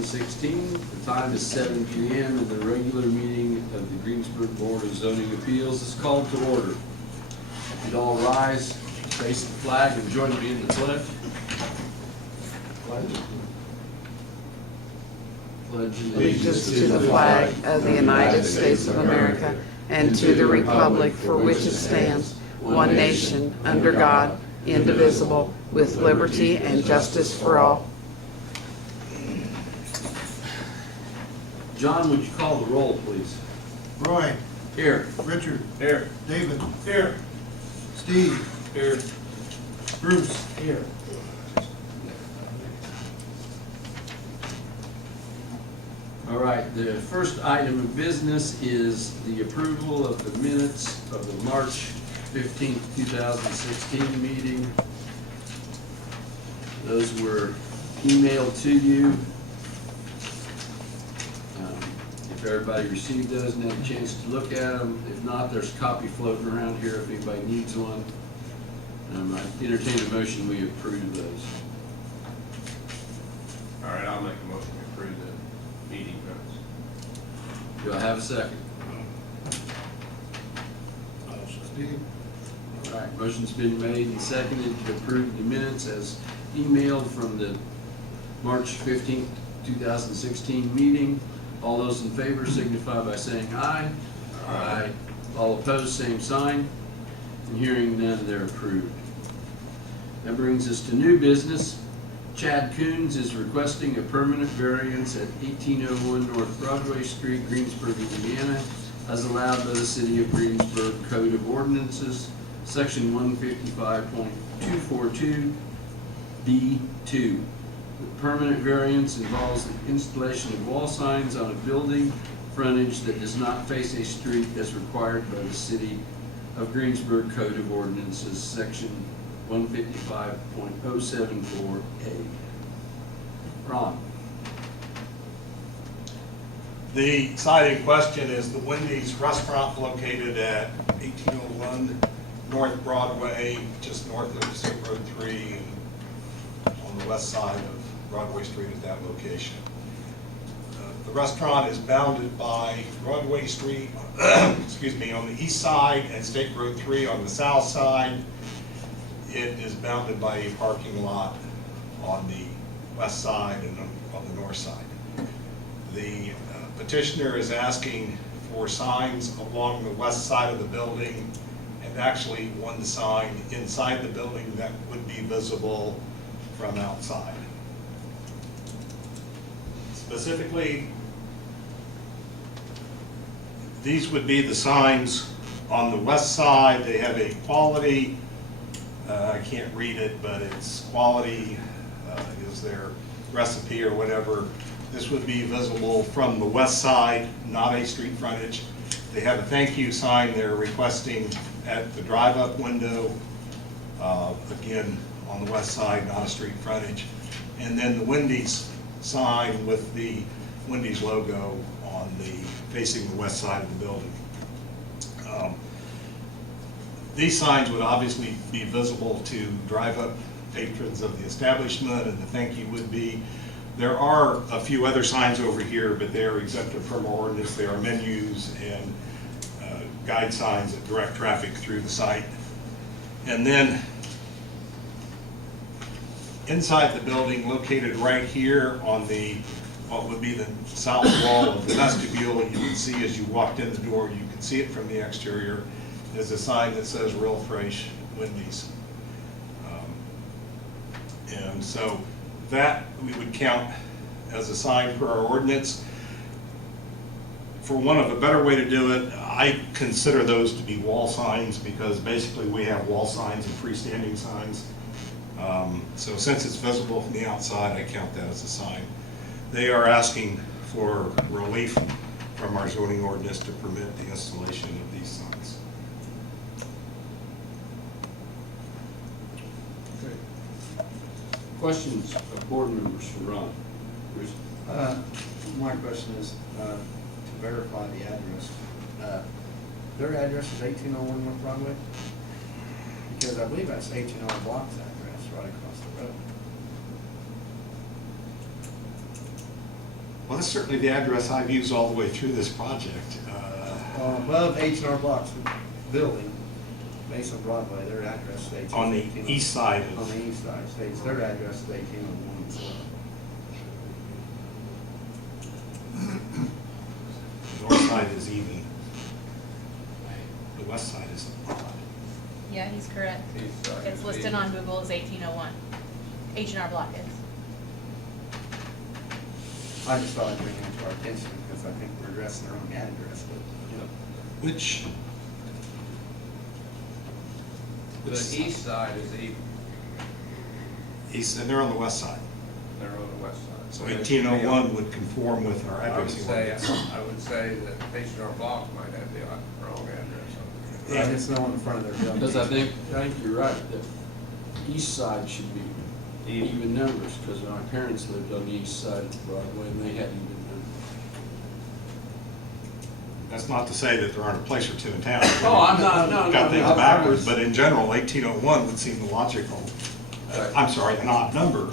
2016. The time is 7 p.m. and the regular meeting of the Greensburg Board of Zoning Appeals is called to order. You'd all rise, face the flag, and join me in the pledge. Pledge allegiance to the flag of the United States of America and to the republic for which it stands, one nation, under God, indivisible, with liberty and justice for all. John, would you call the roll, please? Roy. Here. Richard. Here. David. Here. Steve. Here. Bruce. Here. All right, the first item of business is the approval of the minutes of the March 15th, 2016 meeting. Those were emailed to you. If everybody received those and had a chance to look at them, if not, there's a copy floating around here if anybody needs one. I entertain a motion we approve those. All right, I'll make a motion to approve the meeting minutes. Do I have a second? Steve. All right, motion's been made and seconded to approve the minutes as emailed from the March 15th, 2016 meeting. All those in favor signify by saying aye. Aye. All opposed, same sign. And hearing none, they're approved. That brings us to new business. Chad Kuhns is requesting a permanent variance at 1801 North Broadway Street, Greensburg, Indiana, as allowed by the City of Greensburg Code of Ordinances, Section 155.242 D2. The permanent variance involves the installation of wall signs on a building frontage that does not face a street as required by the City of Greensburg Code of Ordinances, Section 155.074A. Ron. The site in question is the Wendy's restaurant located at 1801 North Broadway, just north of State Road 3, and on the west side of Broadway Street at that location. The restaurant is bounded by Broadway Street, excuse me, on the east side and State Road 3 on the south side. It is bounded by a parking lot on the west side and on the north side. The petitioner is asking for signs along the west side of the building, and actually one sign inside the building that would be visible from outside. Specifically, these would be the signs on the west side. They have a quality, I can't read it, but it's quality is their recipe or whatever. This would be visible from the west side, not a street frontage. They have a thank you sign they're requesting at the drive-up window, again, on the west side, not a street frontage. And then the Wendy's sign with the Wendy's logo on the facing the west side of the building. These signs would obviously be visible to drive-up patrons of the establishment, and the thank you would be. There are a few other signs over here, but they are exempted from our ordinance. They are menus and guide signs that direct traffic through the site. And then inside the building, located right here on the, what would be the south wall of the vestibule, you would see as you walked in the door, you can see it from the exterior, is a sign that says Real Fresh Wendy's. And so that we would count as a sign per our ordinance. For want of a better way to do it, I consider those to be wall signs, because basically we have wall signs and freestanding signs. So since it's visible from the outside, I count that as a sign. They are asking for relief from our zoning ordinance to permit the installation of these signs. Okay. Questions of board members for Ron? Bruce? My question is to verify the address. Their address is 1801 North Broadway? Because I believe that's H&R Block's address right across the road. Well, that's certainly the address I've used all the way through this project. Above H&R Block's building, based on Broadway, their address states. On the 1801. east side On of, the east side states, their address is 1801 as well. the north side is even. The west side is odd. Yeah, he's correct. It's listed on Google as 1801. H&R Block is. I just thought I'd bring it to our attention because I think we're addressing the wrong address, but. Which? The east side is even, East, and they're on the west side. they're on the west side. So it should be 1801 would conform with our I would addressing say, ordinance. I would say that H&R Block might have the wrong address on Yeah, it's no on the front of their building. Because I think you're right, the east side should be even numbers, because my parents lived on the east side of Broadway, and they had even numbers. That's not to say that there aren't a place or two in town. Oh, I'm not, no, Got things no. backwards, but in general, 1801 would seem the logical. I'm sorry, an odd number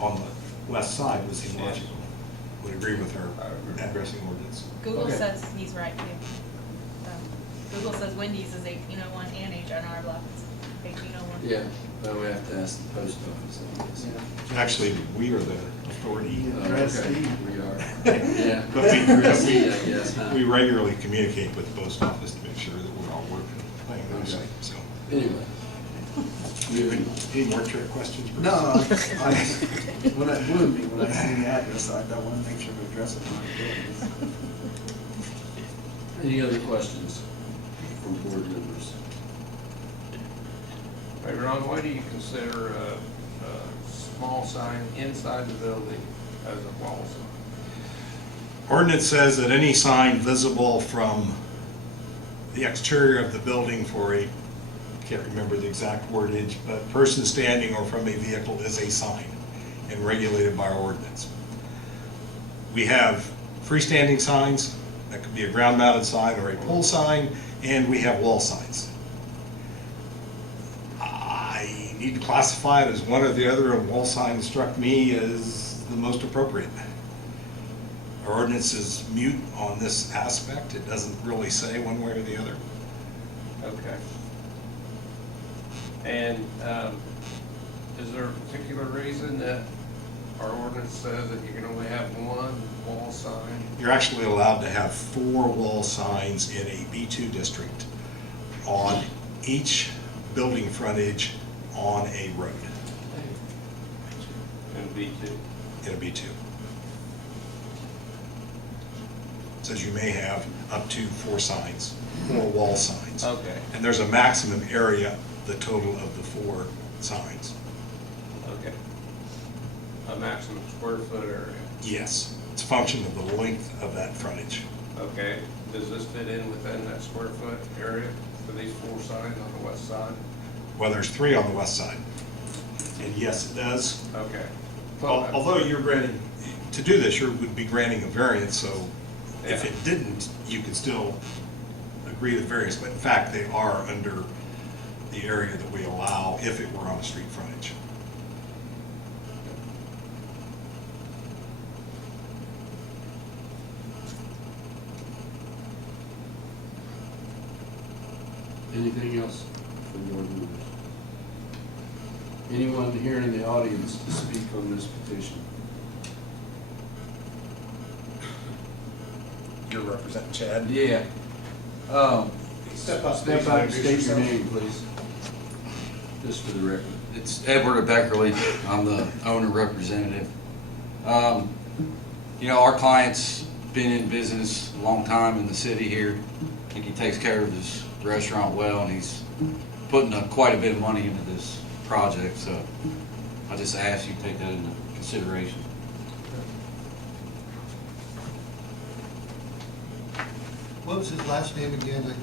on the west side would seem logical. Would agree with our I agree. addressing ordinance. Google Okay. says he's right too. Google says Wendy's is 1801 and H&R Block is 1801. Yeah, but we have to ask the post office, I guess. Yeah. Actually, we are the authority. Oh, Address okay, Steve. we are. Yeah. But we- Addressee, I guess, huh? We regularly communicate with the post office to make sure that we're all working, playing nicely, Okay. so. Anyway. Any more trick questions? Bruce? No, when it blew me, when I seen the address, I want to make sure we address it on our building. Any other questions from board members? it. Hey, Ron, why do you consider a small sign inside the building as a wall sign? Ordinance says that any sign visible from the exterior of the building for a, can't remember the exact wordage, but person standing or from a vehicle is a sign and regulated by our ordinance. We have freestanding signs, that could be a ground-mounted sign or a pole sign, and we have wall signs. I need to classify it as one or the other, and wall sign struck me as the most appropriate. Our ordinance is mute on this aspect. It doesn't really say one way or the other. Okay. And is there a particular reason that our ordinance says that you can only have one wall sign? You're actually allowed to have 4 wall signs in a B2 district on each building frontage on a road In B2? in a B2. It says you may have up to 4 signs, 4 wall signs. Okay, And there's a maximum area, the total of the 4 signs. okay. A maximum square foot area. Yes, it's a function of the length of that frontage. Okay, does this fit in within that square foot area for these 4 signs on the west side? Well, there's 3 on the west side. And yes, it does. Okay. Although you're granting, to do this, you would be granting a variance, so if Yeah. it didn't, you could still agree to the variance. But in fact, they are under the area that we allow if it were on a street frontage. Anything else from board members? Anyone here in the audience to speak on this petition? You're representing Chad? Yeah. Step up, Step please, up, introduce state your yourself. name, please. Just for the record. It's Edward Beckerly. I'm the owner representative. You know, our client's been in business a long time in the city here. I think he takes care of his restaurant well, and he's putting quite a bit of money into this project, so I just ask you to take that into consideration. What was his last name again?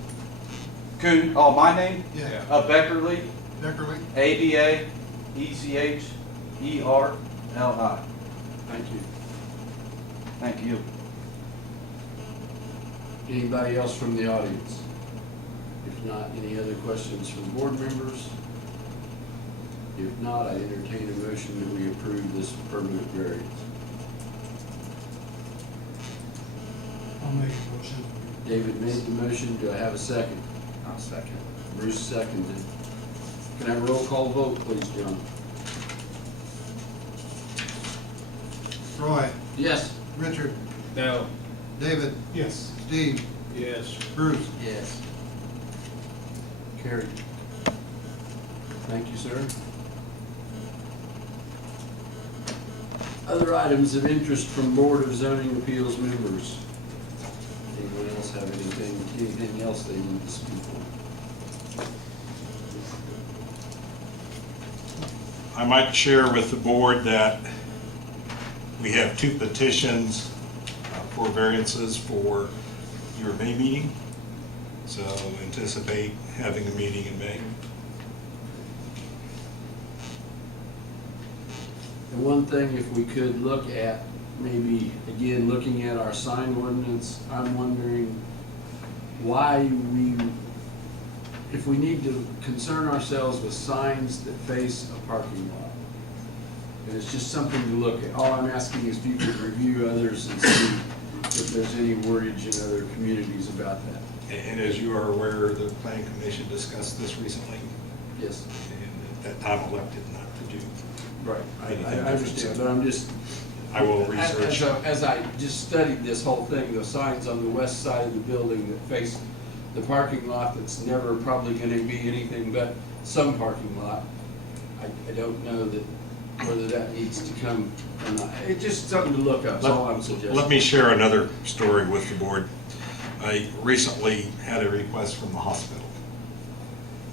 Kuhn, oh, my name? Yeah, Beckerly, Beckerly? A-B-A-E-C-H-E-R-L-I. Thank you. Thank you. Anybody else from the audience? If not, any other questions from board members? If not, I entertain a motion that we approve this permanent variance. make a motion. David made the motion. Do I have a second? I'll second. Bruce seconded. Can I have a roll call vote, please, John? Roy, Yes. Richard, No. David, Yes. Steve, Yes. Bruce. Yes. Carried. Thank you, sir. Other items of interest from Board of Zoning Appeals members. Anyone else have anything else they need to speak on? I might share with the board that we have 2 petitions for variances for your May meeting. So anticipate having a meeting in May. And one thing, if we could look at, maybe, again, looking at our sign ordinance, I'm wondering why if we need to concern ourselves with signs that face a parking lot. And it's just something to look at. All I'm asking is people to review others and see if there's any wordage in other communities about that. And as you are aware, the planning commission discussed this recently, Yes. and at that time elected not to do. Right. I understand, but I'm just. I will research. As I just studied this whole thing, the signs on the west side of the building that face the parking lot, that's never probably gonna be anything but some parking lot. I don't know that, whether that needs to come or not. It's just something to look up, that's all I'm suggesting. Let me share another story with the board. I recently had a request from the hospital.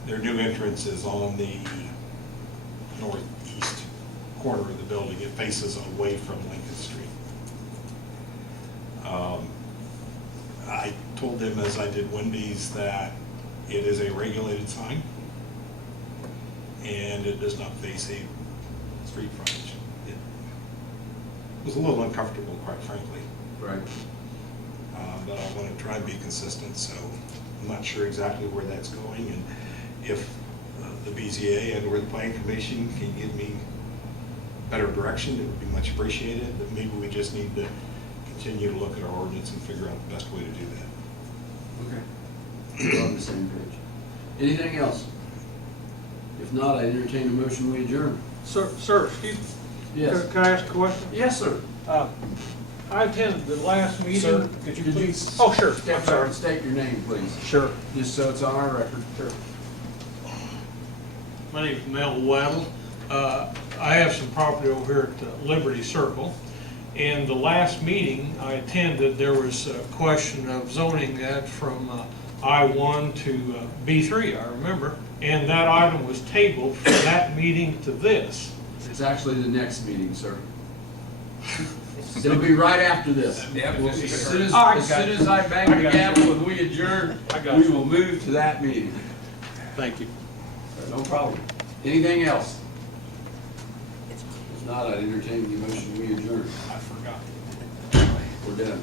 Their new entrance is on the northeast corner of the building. It faces away from Lincoln Street. I told them, as I did Wendy's, that it is a regulated sign and it does not face a street frontage. It was a little uncomfortable, quite frankly. Right. But I want to try and be consistent, so I'm not sure exactly where that's going, and if the BZA and or the Planning Commission can give me better direction, it would be much appreciated, but maybe we just need to continue to look at our ordinance and figure out the best way to do that. Okay. We're on the same page. Anything else? If not, I entertain a motion, we adjourn. Sir, excuse me. Yes. Can I ask a question? Yes, sir. I attended the last meeting. Sir, could you please? Oh, sure. Step I'm sorry. forward and state your name, please. Sure. Just so it's on our record. Sure. My name is Mel Waddle. I have some property over here at Liberty Circle. And the last meeting I attended, there was a question of zoning that from I-1 to B3, I remember. And that item was tabled from that meeting to this. It's actually the next meeting, sir. It'll be right after this. As soon as I bang the gavel and we adjourn, we will move to that meeting. Thank you. No problem. Anything else? If not, I'd entertain the motion we adjourn. I forgot. We're done.